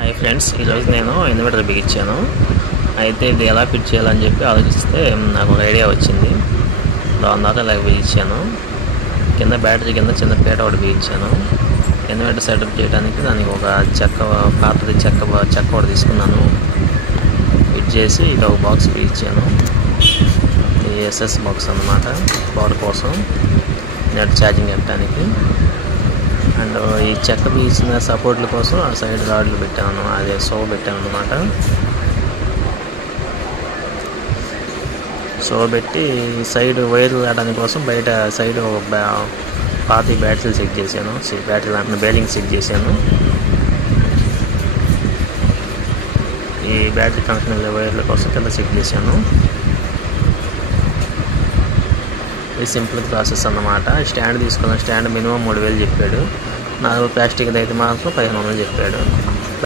Hi friends, ఈరోజు నేను inverter బిగించాను. అయితే ఇది ఎలా ఫిట్ చేయాలని చెప్పి ఆలోచిస్తే నాకు ఒక ఐడియా వచ్చింది. దాని ద్వారా ఇలా బిగించాను. కింద బ్యాటరీ కింద చిన్న పీట ఒకటి బిగించాను. ఇన్వర్టర్ సెటప్ చేయడానికి దానికి ఒక పాతది చెక్క ఒకటి తీసుకున్నాను. ఫిట్ చేసి ఇది ఒక బాక్స్ బిగించాను. ఈ ఎస్ఎస్ బాక్స్ అన్నమాట, పవర్ కోసం నెట్ ఛార్జింగ్ పెట్టడానికి. అండ్ ఈ చెక్క బిగించిన సపోర్ట్ల కోసం ఆ సైడ్ రాడ్లు పెట్టాను, అదే సోవ పెట్టాను అనమాట. సోవ పెట్టి సైడ్ వైర్లు రావడానికి కోసం బయట సైడ్ పాత బ్యాటరీలు చెక్ చేశాను. బ్యాటరీ అంటే బేరింగ్ చెక్ చేశాను. ఈ బ్యాటరీ కనెక్షన్ వైర్ల కోసం కింద చెక్ చేశాను. ఇది సింపుల్ ప్రాసెస్ అన్నమాట. స్టాండ్ తీసుకున్నాను. స్టాండ్ మినిమం 3000 చెప్పాడు. నాకు ప్లాస్టిక్ అయితే మాత్రం 1500 చెప్పాడు.